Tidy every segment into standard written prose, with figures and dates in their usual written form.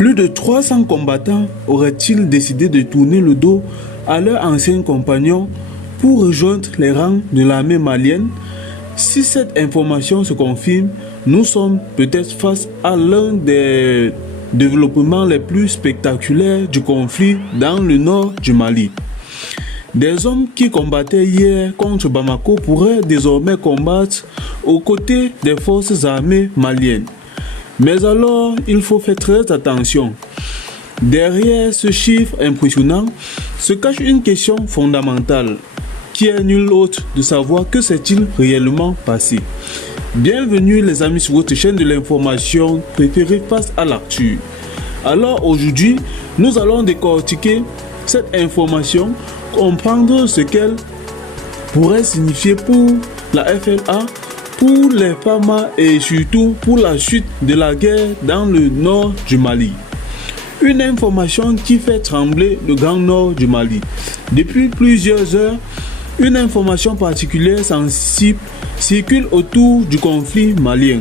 Plus de 300 combattants auraient-ils décidé de tourner le dos à leurs anciens compagnons pour rejoindre les rangs de l'armée malienne? Si cette information se confirme, nous sommes peut-être face à l'un des développements les plus spectaculaires du conflit dans le nord du Mali. Des hommes qui combattaient hier contre Bamako pourraient désormais combattre aux côtés des forces armées maliennes. Mais alors, il faut faire très attention. Derrière ce chiffre impressionnant se cache une question fondamentale, qui est nulle autre de savoir que s'est-il réellement passé. Bienvenue les amis sur votre chaîne de l'information préférée face à l'actu. Alors aujourd'hui, nous allons décortiquer cette information, comprendre ce qu'elle pourrait signifier pour la FLA, pour les FAMA et surtout pour la suite de la guerre dans le nord du Mali. Une information qui fait trembler le grand nord du Mali. Depuis plusieurs heures, une information particulière sensible circule autour du conflit malien.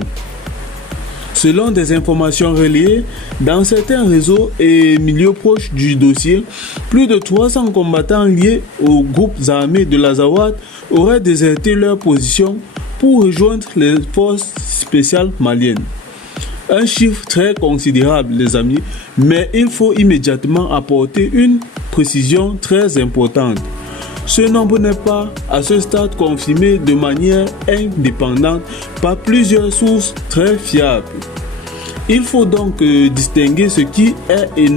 Selon des informations relayées dans certains réseaux et milieux proches du dossier, plus de 300 combattants liés aux groupes armés de l'Azawad auraient déserté leur position pour rejoindre les forces spéciales maliennes. Un chiffre très considérable, les amis, mais il faut immédiatement apporter une précision très importante. Ce nombre n'est pas à ce stade confirmé de manière indépendante par plusieurs sources très fiables. Il faut donc distinguer ce qui est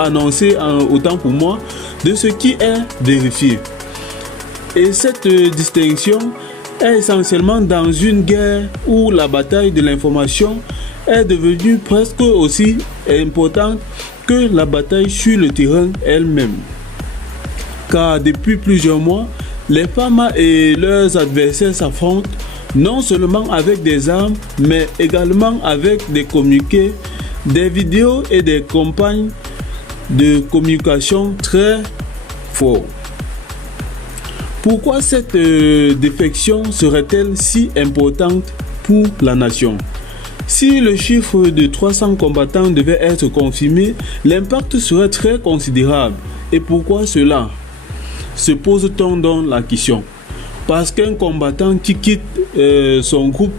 annoncé autant pour moi de ce qui est vérifié. Et cette distinction est essentiellement dans une guerre où la bataille de l'information est devenue presque aussi importante que la bataille sur le terrain elle-même. Car depuis plusieurs mois, les FAMA et leurs adversaires s'affrontent non seulement avec des armes, mais également avec des communiqués, des vidéos et des campagnes de communication très fortes. Pourquoi cette défection serait-elle si importante pour la nation? Si le chiffre de 300 combattants devait être confirmé, l'impact serait très considérable. Et pourquoi cela? Se pose-t-on donc la question? Parce qu'un combattant qui quitte son groupe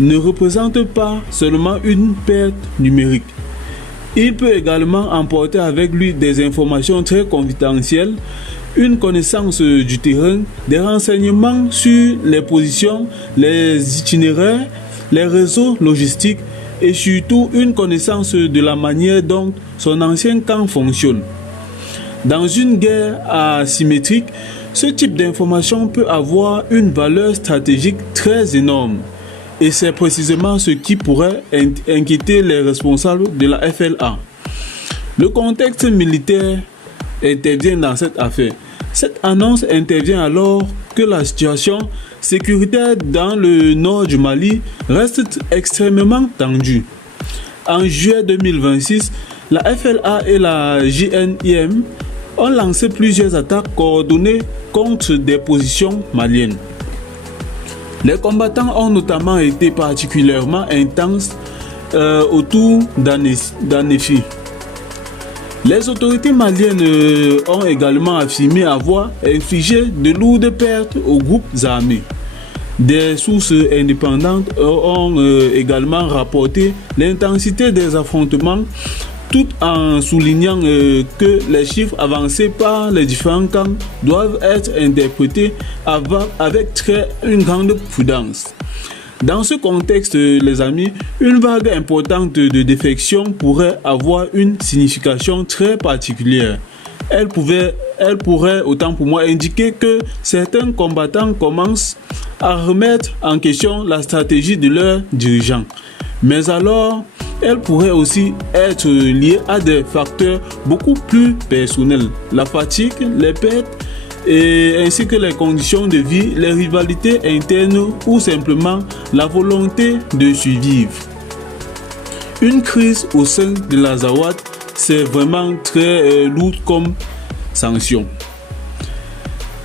ne représente pas seulement une perte numérique. Il peut également emporter avec lui des informations très confidentielles, une connaissance du terrain, des renseignements sur les positions, les itinéraires, les réseaux logistiques et surtout une connaissance de la manière dont son ancien camp fonctionne. Dans une guerre asymétrique, ce type d'information peut avoir une valeur stratégique très énorme. Et c'est précisément ce qui pourrait inquiéter les responsables de la FLA. Le contexte militaire intervient dans cette affaire. Cette annonce intervient alors que la situation sécuritaire dans le nord du Mali reste extrêmement tendue. En juillet 2026, la FLA et la JNIM ont lancé plusieurs attaques coordonnées contre des positions maliennes. Les combattants ont notamment été particulièrement intenses autour d'Anéfi. Les autorités maliennes ont également affirmé avoir infligé de lourdes pertes aux groupes armés. Des sources indépendantes ont également rapporté l'intensité des affrontements, tout en soulignant que les chiffres avancés par les différents camps doivent être interprétés avec une grande prudence. Dans ce contexte, les amis, une vague importante de défection pourrait avoir une signification très particulière. Elle pourrait, autant pour moi, indiquer que certains combattants commencent à remettre en question la stratégie de leurs dirigeants. Mais alors, elle pourrait aussi être liée à des facteurs beaucoup plus personnels. La fatigue, les pertes, ainsi que les conditions de vie, les rivalités internes ou simplement la volonté de survivre. Une crise au sein de l'Azawad, c'est vraiment très lourd comme sanction.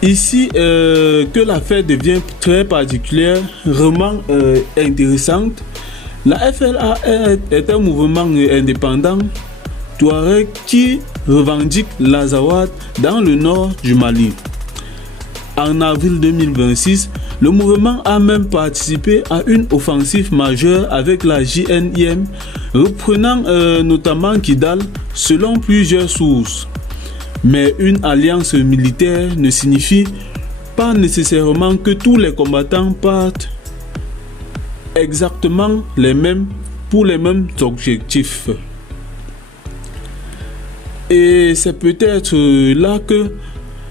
Ici, que l'affaire devient très particulièrement intéressante. La FLA est un mouvement indépendant Touaregs qui revendiquent l'Azawad dans le nord du Mali. En avril 2026, le mouvement a même participé à une offensive majeure avec la JNIM, reprenant notamment Kidal selon plusieurs sources. Mais une alliance militaire ne signifie pas nécessairement que tous les combattants partent exactement pour les mêmes objectifs. Et c'est peut-être là que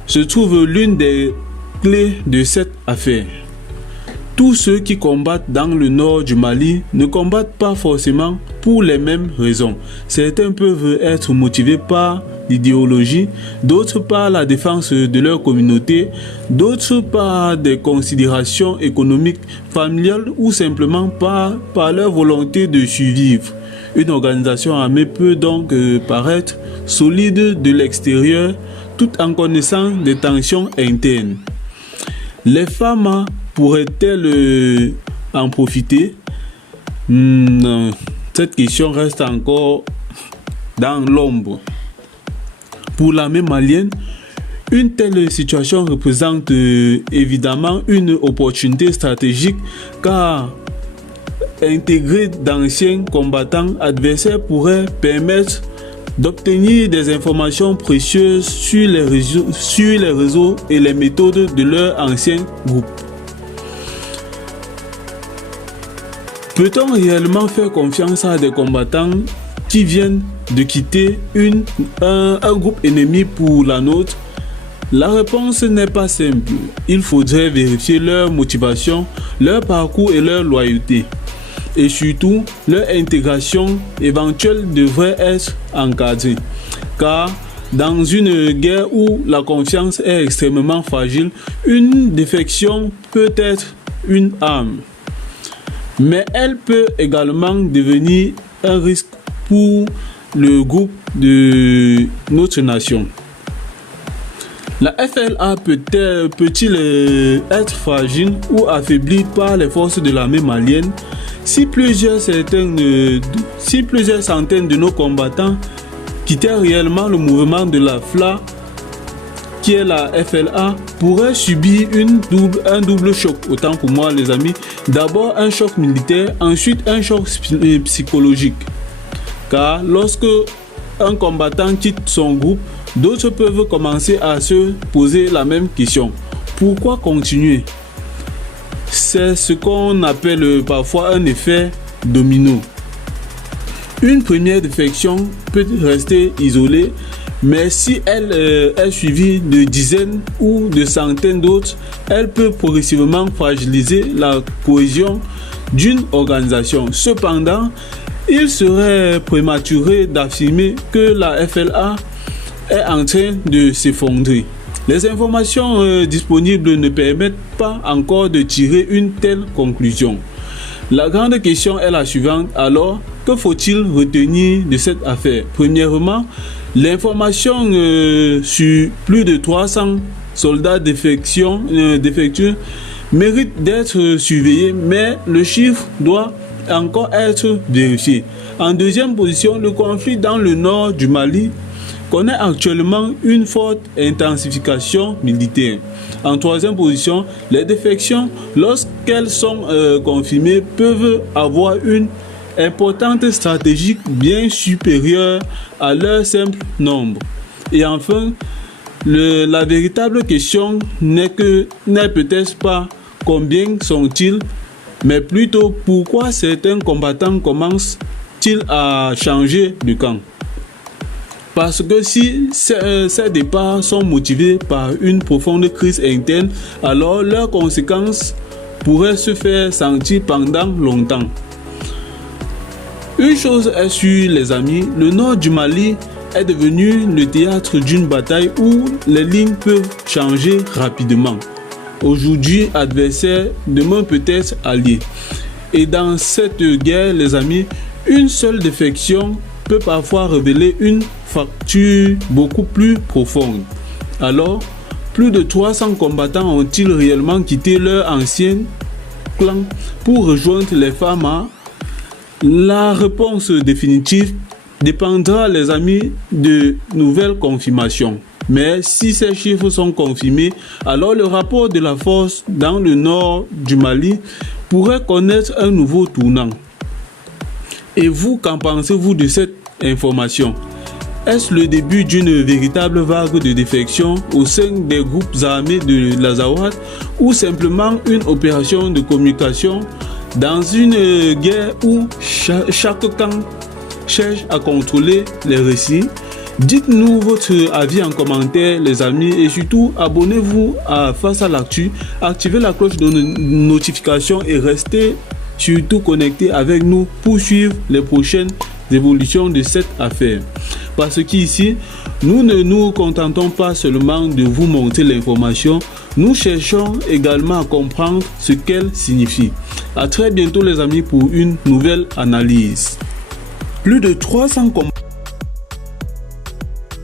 se trouve l'une des clés de cette affaire. Tous ceux qui combattent dans le nord du Mali ne combattent pas forcément pour les mêmes raisons. Certains peuvent être motivés par l'idéologie, d'autres par la défense de leur communauté, d'autres par des considérations économiques, familiales ou simplement par leur volonté de survivre. Une organisation armée peut donc paraître solide de l'extérieur tout en connaissant des tensions internes. Les femmes pourraient-elles en profiter? Cette question reste encore dans l'ombre. Pour l'armée malienne, une telle situation représente évidemment une opportunité stratégique car intégrer d'anciens combattants adversaires pourrait permettre d'obtenir des informations précieuses sur les réseaux et les méthodes de leur ancien groupe. Peut-on réellement faire confiance à des combattants qui viennent de quitter un groupe ennemi pour la nôtre? La réponse n'est pas simple. Il faudrait vérifier leur motivation, leur parcours et leur loyauté. Et surtout, leur intégration éventuelle devrait être encadrée. Car dans une guerre où la confiance est extrêmement fragile, une défection peut être une arme. Mais elle peut également devenir un risque pour le groupe de notre nation. La FLA peut-il être fragile ou affaibli par les forces de l'armée malienne? Si plusieurs centaines de nos combattants quittaient réellement le mouvement de la FLA, qui est la FLA, pourraient subir un double choc, autant pour moi les amis. D'abord un choc militaire, ensuite un choc psychologique. Car lorsque un combattant quitte son groupe, d'autres peuvent commencer à se poser la même question. Pourquoi continuer? C'est ce qu'on appelle parfois un effet domino. Une première défection peut rester isolée, mais si elle est suivie de dizaines ou de centaines d'autres, elle peut progressivement fragiliser la cohésion d'une organisation. Cependant, il serait prématuré d'affirmer que la FLA est en train de s'effondrer. Les informations disponibles ne permettent pas encore de tirer une telle conclusion. La grande question est la suivante. Alors, que faut-il retenir de cette affaire? Premièrement, l'information sur plus de 300 soldats défectueux mérite d'être surveillée, mais le chiffre doit encore être vérifié. En deuxième position, le conflit dans le nord du Mali connaît actuellement une forte intensification militaire. En troisième position, les défections, lorsqu'elles sont confirmées, peuvent avoir une importante stratégique bien supérieure à leur simple nombre. Et enfin, la véritable question n'est peut-être pas combien sont-ils, mais plutôt pourquoi certains combattants commencent-ils à changer de camp. Parce que si ces départs sont motivés par une profonde crise interne, alors leurs conséquences pourraient se faire sentir pendant longtemps. Une chose est sûre, les amis, le nord du Mali est devenu le théâtre d'une bataille où les lignes peuvent changer rapidement. Aujourd'hui adversaire, demain peut-être allié. Et dans cette guerre, les amis, une seule défection peut parfois révéler une fracture beaucoup plus profonde. Alors, plus de 300 combattants ont-ils réellement quitté leur ancien clan pour rejoindre les FAMA? La réponse définitive, dépendra, les amis, de nouvelles confirmations. Mais si ces chiffres sont confirmés, alors le rapport de la force dans le nord du Mali pourrait connaître un nouveau tournant. Et vous, qu'en pensez-vous de cette information? Est-ce le début d'une véritable vague de défection au sein des groupes armés de l'Azawad ou simplement une opération de communication dans une guerre où chaque camp cherche à contrôler les récits? Dites-nous votre avis en commentaire, les amis, et surtout abonnez-vous à Face à l'actu, activez la cloche de notification et restez surtout connectés avec nous pour suivre les prochaines évolutions de cette affaire. Parce qu'ici, nous ne nous contentons pas seulement de vous montrer l'information, nous cherchons également à comprendre ce qu'elle signifie. À très bientôt les amis pour une nouvelle analyse. Plus de 300